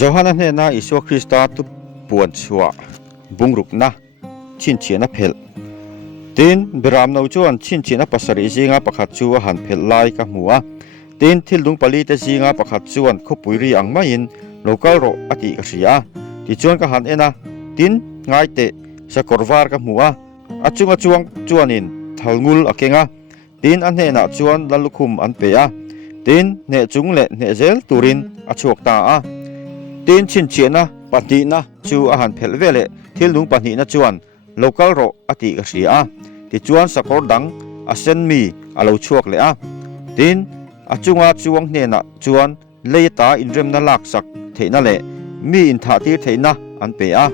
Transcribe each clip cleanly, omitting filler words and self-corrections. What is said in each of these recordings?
Johanna ne na Isu Krista tu puan chua bungruk na chin china phel tin biram no chuan chin china pasari zinga pakhat chu han phel lai ka hmuwa tin thildung pali te zinga pakhat chuan khopuiri angma in local ro ati ka ria ti chuan ka han ena tin ngai te sakorwar ka hmuwa achunga chuang chuanin thalngul akenga tin an he na chuan lalukhum an pe a tin ne chung le ne zel turin achuak ta a tin chin china pati na chu a han phel vele thildung pani na chuan local ro ati ka ria ti chuan sakor dang a sen mi alo chuak le a tin achunga chuang hne na chuan leita inrem na lak sak theina le mi in tha tir theina an pe a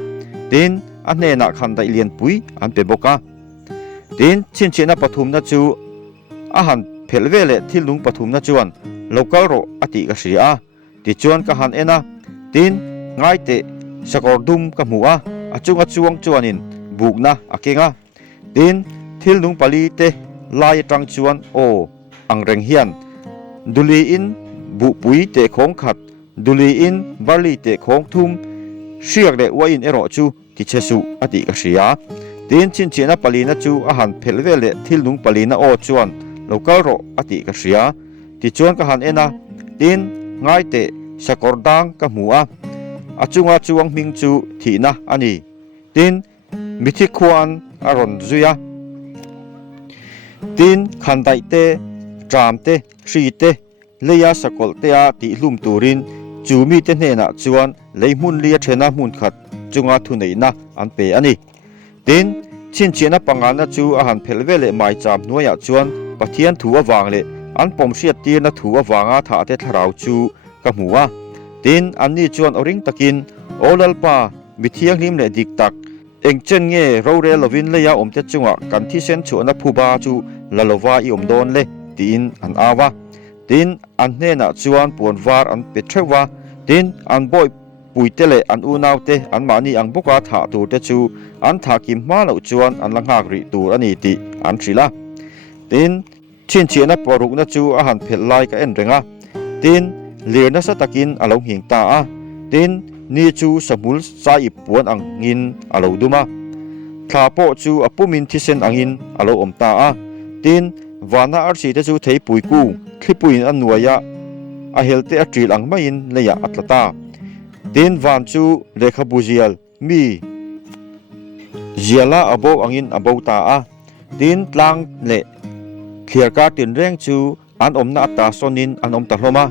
tin a hne na khan dai lian pui an pe boka tin chin china pathum na chu a han phel vele thildung pathum na chuan local ro ati ka ria ti chuan ka han ena tin ngai te sakor dum ka hmuwa achunga chuang chuanin bukna akenga tin thildung pali te lai tang chuan o angreng hian duli in bu pui te khong khat duli in barli te khong thum siak le wa in ero chu ti chesu ati ka ria tin chin china pali na chu a han phel vele thildung pali na o chuan local ro ati ka ria ti chuan ka han ena tin ngai te sakordang ka hmuwa achunga chuang ming chu thina ani tin mithi khuan aron zuya tin khandai te tram te thri te leya sakol te a ti hlum turin chumi te hna chuan leimun lia thena mun khat chunga thuneina an pe ani tin chin china pangana chu a han phelvele mai cham nuaya chuan pathian thuwa wangle an pom hriat tir na thuwa wanga tha te tharau chu ka hmuwa tin anni chuan oring takin olalpa mithiang hlim le dik tak engchen nge rore lovin leya omte chunga kan thi sen chuana phuba chu lalowa I omdon le tin an awa tin an hna chuan puanwar an pethewa tin an boy puitele an unaute an mani ang boka tha tur te chu an tha kim ma lo chuan an langhak ri tur ani ti an thrila tin chin china poruk na chu a han phel lai ka en renga tin lerna sa takin alo hing ta a tin ni chu samul sa ipuan ang ngin alo duma thapo chu apumin thisen angin alo omta a tin wana arsi te chu thei puiku thlipuin an nuaya a helte atril angmain leya atlata tin van chu lekha buzial mi ziala abo angin abota a tin tlang le khirka tin reng chu an omna ta sonin an omta hloma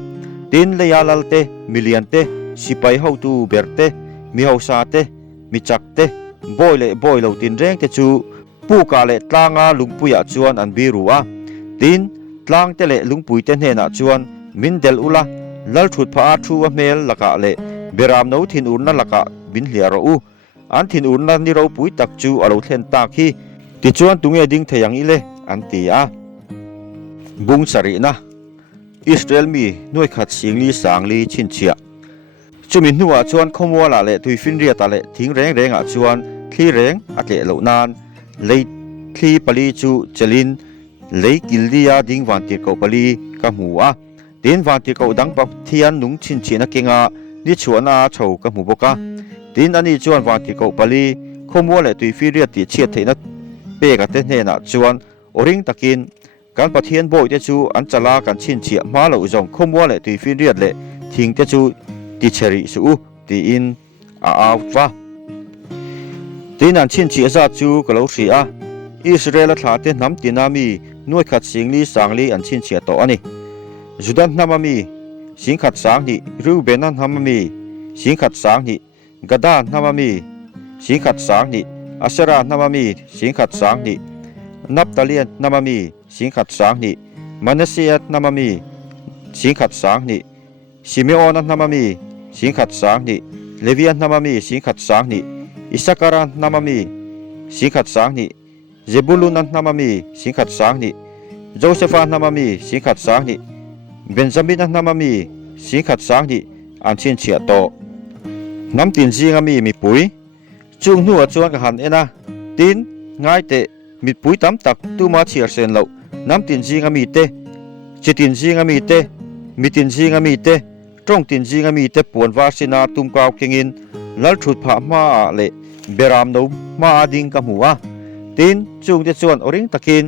tin leya lalte million te sipai ho tu berte mi hosa te mi chak te boy lo tin reng te chu pu ka le tlanga lungpuya chuan an birua tin tlang te le lungpui te hna chuan min del ula lal thut pha thu a mel laka le beram no thin urna laka bin hliaro u an thin urna ni ro pui tak chu alo thlen tak hi ti chuan tunge ding theyang ile an ti a bung sari na Israel mi noi khat singli sangli chinchia chumi nuwa chuan khomwala le tuifin ria ta le thing reng a chuan thli reng ate lo nan lei thli pali chu chelin lei kildia ding wan tir ko pali ka hmuwa tin wan tir ko dang pap thian nung chin china kenga ni chuana chho ka hmu boka tin ani chuan wan tir ko pali khomwa le tuifin ria ti chiat theina pe ka te hne na chuan oring takin kan pathian boy te chu an chala kan chin chia ma lo zong khomwa le tuifin riat le thing te chu ti cheri su ti in a wa tin an chin chia za chu kalo ri a Israel thla te nam tinami noi khat singli sangli an chin chia to ani Judan namami sing khat sang ni Ruben namami sing khat sang ni Gadan namami sing khat sang ni Asera namami sing khat sang ni Naphtalian namami sing khat sang ni Manasseh namami sing khat sang ni Simeon namami sing khat sang ni Levian namami sing khat sang ni Issachar namami sing khat sang ni Zebulun namami sing khat sang ni Joseph namami sing khat sang ni Benjamin namami sing khat sang ni an chin chia to nam tin jingami mi pui chung nuwa chuan ka han ena tin ngai te mi pui tam tak tu ma chiar sen lo nam tin jingami te chitin jingami te mi tin jingami te ตรงตินจิงมีเตปวนวาสินาตุมกาวเกงินลัลชุดพามาเลเบรามโนมาดิงกะหัวตินจุงเดจวนอริงตะกิน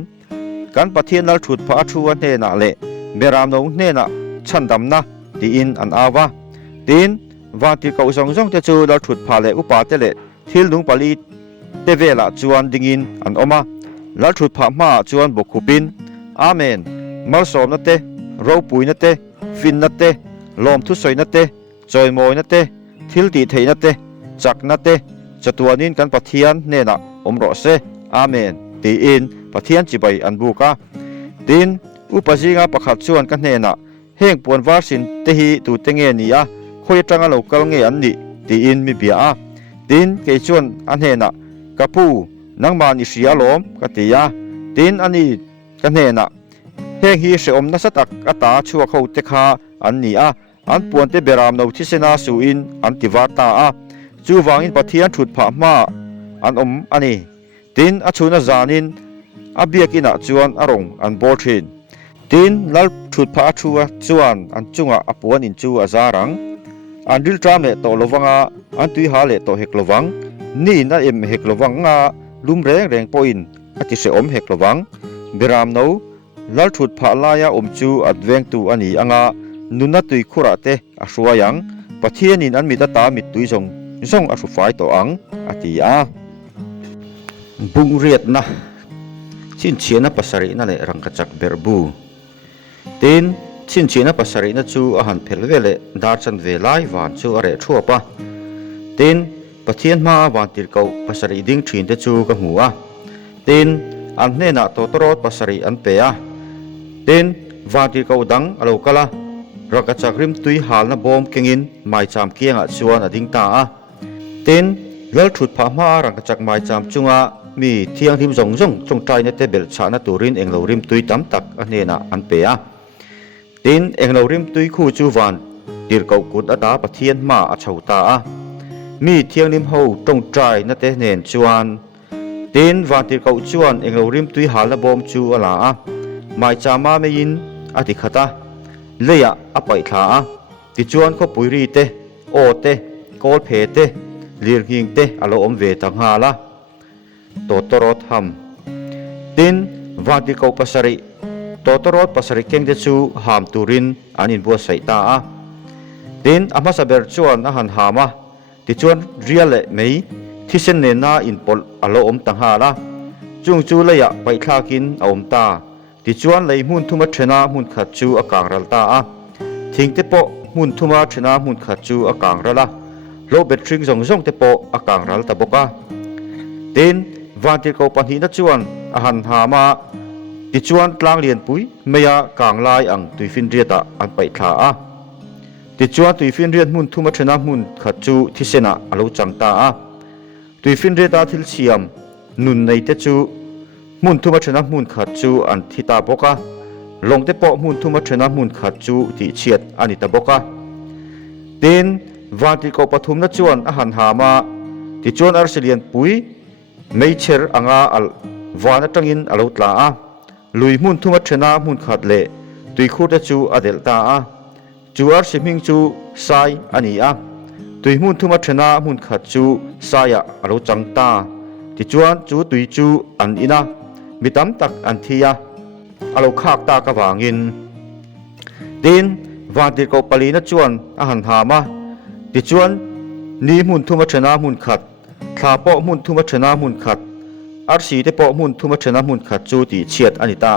กันปะเทียนลัลชุดพาชัวเนนะเลเบรามโนเนนะชันดำนะตีอินอันอาวะตินวาติกาซงเตจูลัลชุดพาเลอุปาเตเลทิลลุงปาลีเตเวละจวนดิงินอันอมาลัลชุดพามาจวนบกุปินอาเมนมัลสอมนะเตเราปุยนะเตฟินนะเตลอมทุสอยนะเตจอยมอยนะเตทิลตีเทนะเตจักนะเตจะตัวนินกันปะเทียนเนนะอมรอเซอาเมนตีอินปะเทียนจิบายอันบุกะตินอุปจิงาปะขัดชวนกันเนนะเฮงปวนวาสินเตหิตูเตเงนีอะคอยจังอะโลกลเงอันนี้ตีอินมีเบียอะตินเกชวนอันเนนะกะปูนังมานิสิยาลมกะติยาตินอันนี้กันเนนะเฮงฮีเสอมนัสตักอตาชัวเขาเตคาอันนี้อะอันปวนเตเบรามโนทิเสนาสูอินอันติวาตาอะจูวางอินปะเทียนฉุดผามาอันอันนี้ตินอชุนจานินอเบียกินะจวนอรงอันโบทินตินลัลฉุดผาชัวจวนอันจุงอะปวนอินจูอาจารังอันดิลตรามเลโตโลวังอะอันตุยหาเลโตเฮกโลวังนี่นะเอ็มเฮกโลวังอะลุมแรงปอินอติเสอมเฮกโลวังเบรามโนลัลฉุดผาลายาจูอัดเวงตูอันนี้อังะนุนตุยคุระเตอชัวยังปะเทียนินอันมิตตามิตุยจงอสุไฟตัวอังอติยาบุงเรียดนะชินเชียนะปัสรินะเลรังกจักเบรบูตินชินเชียนะปัสรินะจูอาหารเพลเวเลดาร์จันเวลายวานจูอะไรชั่วปะตินปะเทียนมาวานติรเกาปัสริดิ้งชินเตจูกับหัวตินอันเนนะโตตรอดปัสริอันเปียตินวานติรเกาดังอโลกะละรักจักริมตุยหาลนะบอมเกงินไม่จามเกียงชวนอดิ้งตาตินลัลชุดพามารังกจักไม้จามจุงะมีเทียงทิมจงจงใจในเตเบลชานะตูรินเองเราริมตุยตำตักอันเนนะอันเปียตินเองเราริมตุยคู่จูวันติรเกากุดอดาปะเทียนมาอชาวตามีเทียงนิมหูจงใจในเตเนนจวนตินวันติรเกาจวนเองเราริมตุยหาละบอมจูอลาไม้จามาไม่ยินอติขตาเลียอไปขาติจวนก็ปุยรีเตโอเตโกลเพเตเลียงหิงเตอโลอมเวตังหาละโตตรอดหำตินวาติโกปัสริโตตรอดปัสริเก่งเดจูหามตูรินอันินบัวใส่ตาตินอามาสเบรจวนอาหันหามาติจวนเรียเลไม่ที่เส้นเนน่าอินปอลอโลอมตังหาละจุงจูเลียไปคลากินอมตาติจวนเลยมุนทุมาชนะมุนขัดจูอากางรัลตาทิ้งเตปมุนทุมาชนะมุนขัดจูอากางรัลโลเบตริงจงเตปอากางรัลตาบกะตินวันที่เขาปัญหาจวนอาหารหามาติจวนกลางเลียนปุยเมียกางลายอังตุยฟินเรียตอันไปขาติจวนตุยฟินเรียนมุนทุมาชนะมุนขัดจูที่เสนาอโลจังตาตุยฟินเรียตทิลเชียมนุนในเตจูมุนทุมาชนะมุนขัดจูอันทิตาบกะลงเตปอมุนทุมาชนะมุนขัดจูที่เฉียดอันนิตาบกะตินวันที่เขาปฐุมนัจวนอาหารหามาติจวนอาร์เซเลียนปุยไม่เชื่ออ่างอัลวานจังอินอโลตลาลุยมุนทุมัชนะมุนขัดเล่ตุยคูดจูอเดลตาจูอาร์เซมิงจูไซอันนี้ตุยมุนทุมัชนะมุนขัดจูไซอโลจังตาติจวนจูตุยจูอันอินะมิตำตักอันทียอโลขากตากะวางินดินวันที่เขาปลีนัจวนอาหารหามาติจวนนี้มุนทุมัชนะมุนขัดข้าปอมุนทุมัชนะมุนขัดอาร์สีเตปอมุนทุมัชนะมุนขัดจูติเฉียดอันิตา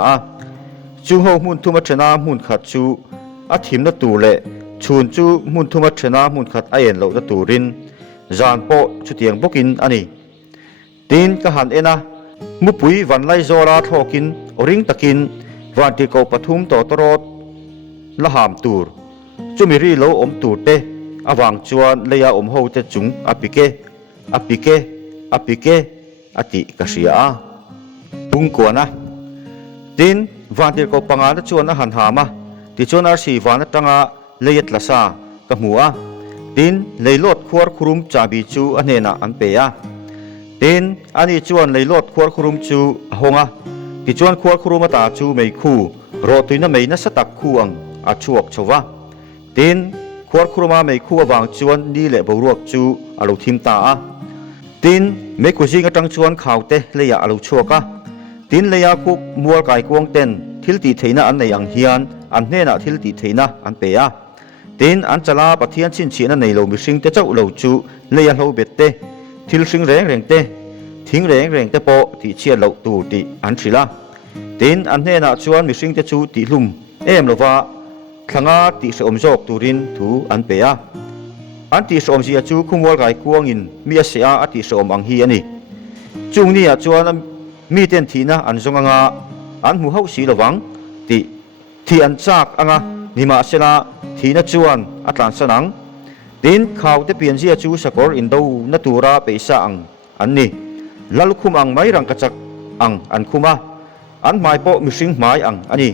จูโฮมุนทุมัชนะมุนขัดจูอาทิมนตูเล่ชูนจูมุนทุมัชนะมุนขัดไอเอ็นเหล่านตูรินจานปอชุดเตียงบกินอันนี้ตีนกะหันเอนะมุปุยวันไลโซราทอกินอริงตะกินวันที่เขาปฐุมต่อตรอดละหามตูรจูมิรีโลอมตูเตอวังจวนเลียอมโฮเตจุงอปิเกอติกษียบุงกัวนะดินวันที่เขาปังอาจวนอาหารหามาที่จวนอาศีวันตั้งอาเลียดละซากะหัวดินเลยลดขวดครุมจาบิจูอันเนนะอันเปียดินอันนี้จวนเลยลดขวดครุมจูหงที่จวนขวดครุมตาจูไม่คู่รอตุยนะไม่นะสตักคู่อังอาชวกชวะดินข ขวดครัวมาไม่คู่วางจวนนี่แหละบรวกจูอารมณ์ทิมตาตินไม่คุยกันจังชวนข่าวเตะเลยอารมณ์ชัวกะตินเลยคุกมัวไก่กวงเต้นทิลตีเทน่ะอันในอย่างเฮียนอันเน่น่ะทิลตีเทน่ะอันเปียตินอันจะลาปะเทียนชินชีนั่นในโลมิสิงเตเจ้าโลจูเลยโลเบ็ดเตทิลสิงแรงเตทิ้งแรงเตโปที่เชียโลตูตีอันสิละตินอันเน่น่ะชวนมิสิงเตจูตีลุ่มโลว่าขงาติสอมโจกตูรินถูอันเปียอันติสอมเสียจูคุมัวไก่กวงอินมีเสียอันติสอมอังฮีอันนี้จุงนี่ชวนมีเต็นทีนะอันทรงงาอันหูเฮาสีระวังติที่อันจากงานิมาเสนาทีนัจวนอัตลันสนังดินข่าวจะเปลี่ยนเสียจูสกอร์อินดูนัตูราเปซ่าอันนี้ลัลคุมอังไม่รังกระจักอันคุมาอันไม่โปมิสิงไม่อันนี้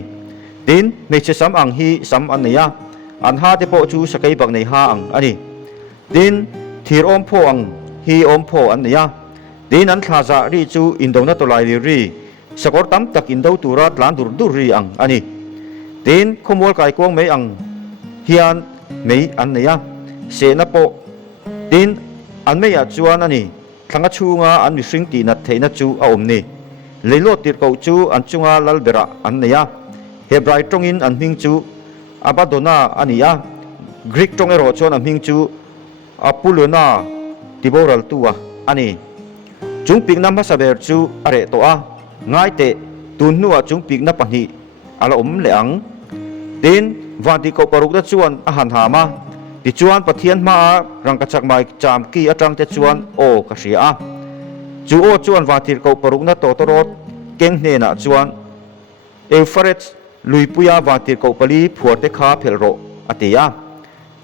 ดินไม่ใช่ซ้ำฮีซ้ำอันนี้อันหาเตโปจูสกัยบักในหาอันนี้ดินทีรอมโพฮีอมโพอันนี้ดินอันทาจารีจูอินโดนัตไลรีสกอร์ตั้มตักอินดูตูราตลานดูรีอันนี้ดินขโมยไก่กวงไม่เฮียนไม่อันนี้เสนาโปดินอันไม่อยากจวนอันนี้ทั้งชูงาอันมิสิงตีนัดเทนัดจูอาอมนี่เลยโลติดเขาจูอันจูงาลัลเบระอันนี้เฮบรายตรงอินอันมิงจูอาบาโดนาอันนี้กรีกตรงเอโรชวนอันมิงจูอาปูลนาติโบรัลตัวอันนี้จุงปิกน้ำมาสเบอร์จูอะไรตัวง่ายเตะตุนนัวจุงปิกน้ำปันหีอาลอมเหลียงดินวันที่เขาปรุกได้ชวนอาหารหามาที่ชวนปะเทียนมารังกระจักไม้จามกี้อาจังเตชวนโอกเสียจูโอชวนวันที่เขาปรุกนั้นโตโตรดเก่งเนน่ะชวนเอฟเรตลุยปุยาวันที่เขาปลีผัวเตคาเพลโรอติยา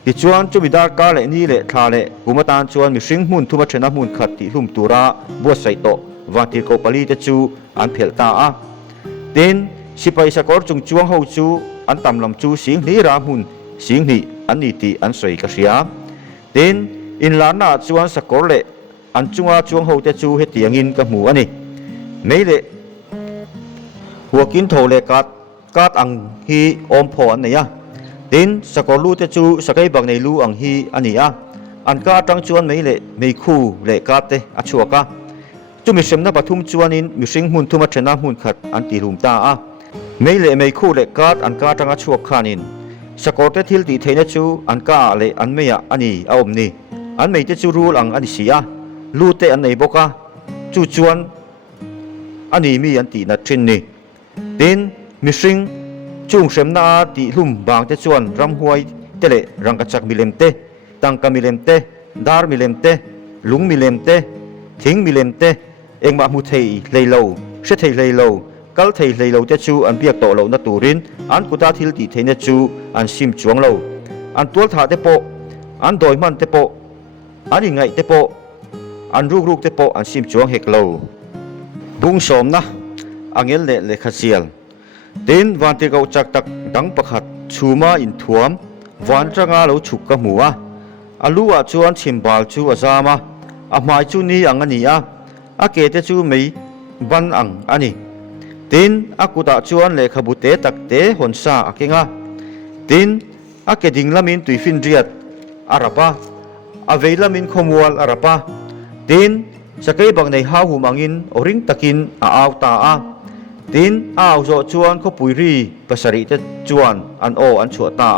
ที่ชวนจุบิดากาเลนี่เละทาเลกุมตานชวนมิสิงมุนทุมาชนะมุนขัดที่ลุ่มตุระบัวไซโตวันที่เขาปลีเตจูอันเพลตาดินสิไปสกอร์จุงจวงหูจูอันตำลำจูสิงนี้รามุนสิงนี้อันนี้ตีอันสวยกษียดินอินลานาจวนสกอร์เละอันจวงจวงหูเตจูเฮตียงอินกับหมูอันนี้ไม่เละหัวกินโถเละกัดอังฮีอมพออันนี้ดินสกอร์ลูเตจูสกัยบักในลูอังฮีอันนี้อันกัดจังจวนไม่เละไม่คู่เละกัดเตอชัวกะจุมิเซมนับปฐุมจวนอินมิสิงมุนทุมาชนะมุนขัดอันตีลุมตาไม่เละไม่คู่เละกัดอันกัดจังชัวขานินสกอร์เตทิลตีเทนจูอันกาเละอันไม่อันนี้เอาอมนี่อันไม่เตจูรูลังอันนี้เสียลูเตอันไหนบอกว่าจูจวนอันนี้มีอันตีนัดชินนี่ดินมิสิงจุงเซมนาตีลุมบางเตจวนรำหวยเตเละรังกระจักมิเลมเตตังกามิเลมเตดาร์มิเลมเตลุงมิเลมเตทิ้งมิเลมเตเองมามุเทยเลยโลเสเทยเลยโลกัลเทยเลยโลเตจูอันเบียกโตโลนัตูรินอันกุตาทิลตีเทนจูอันซิมจวงโลอันตัวถาเตโปอันโดยมันเตโปอันยังไงเตโปอันรูกเตโปอันซิมจวงเฮกโลบุงสมนะอังเอลเละขัดเสียลดินวันที่เขาจักตักดังประคัดชูมาอินทวมวันจังอาเราฉุกกับหัวอาลูอาจวนชิมบาลจูอาซามาอาหมายจูนี้อังอันนี้อาเกตจูไม่บันอังอันนี้ดินอากุตาจวนเลขบุเตตักเตหอนซาอาเกงาดินอาเกดิงลามินตุยฟินเรียดอาราปาอาเวลามินขมวลอาราปาดินสกัยบังในฮาหูมังอินอริงตักินอาตาดินอาโจจวนขปุยรีภาษาริเตจวนอันโออันชัวตา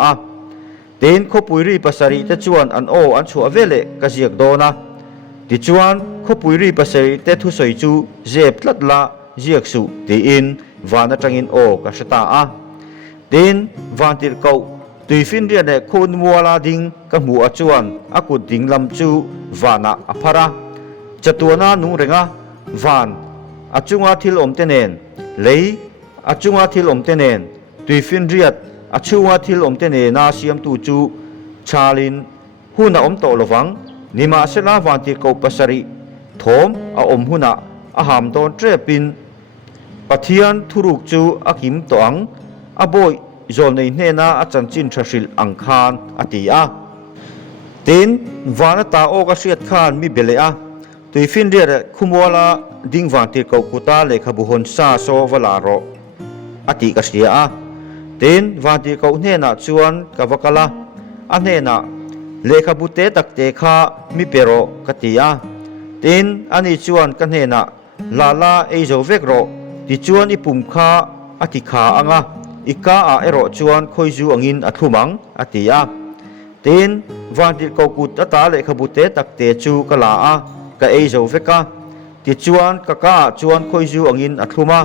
ดินขปุยรีภาษาริเตจวนอันโออันชัวเวเลกะเจียกโดนะดิจวนขปุยรีภาษาริเตทุสอยจูเจ็บลัดละเจียกสุดีอินวานาจังอินโอกะชตาดินวันติรเกาตุยฟินเรียนเนคนมัวลาดิงกับหัวจวนอากุดิงลำจูวานาอภาระจตัวนานุงเรงวานอาจุงอาทิลอมเตเนนเลยอาจุงอาทิลอมเตเนนตุยฟินเรียดอาจุงอาทิลอมเตเนนาเซียมตูจูชาลินหุนาอมโตลวังนิมาเสนาวันติรเกาปัสริทอมอาอมหุนาอาหามโดนเตรปินปะเทียนทุรุกจูอากิมตวังอาบอยโจในเนนาอาจันจินทศิลอังคารอติยาตินวานตาโอกาเสียดขานมีเบลอาตุยฟินเรียดคุมวลาดิ่งวันติรเกากุตาเลขบุหนซาโซวลาโรอติกาเสียตินวันติรเกาเนนาจวนกวกลา อันเฮนะเลขบุเตตักเตคามิเปโรกติยาตินอันนี้ชวนกันเฮนะลาลาเอโจเวกโรติชวนอิปุ่มคาอติขาอังะอิกาอาเอโรชวนคอยจูอังินอัทุมังอติยาตินวันติกกุตตาเลขบุเตตักเตจูกลาอากะเอโจเวกาติชวนกะกาชวนคอยจูอังินอัทุมา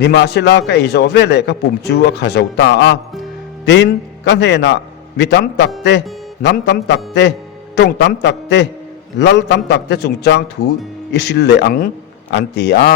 นิมาศิลากะเอโจเวเลกะปุ่มจูอะขะเจาตาอาตินกันเฮนะมิตัมตักเตน้ำตัมตักเตตรงตัมตักเตลัลตัมตักเตจงจางถูอิสิลเลอังอันตีอา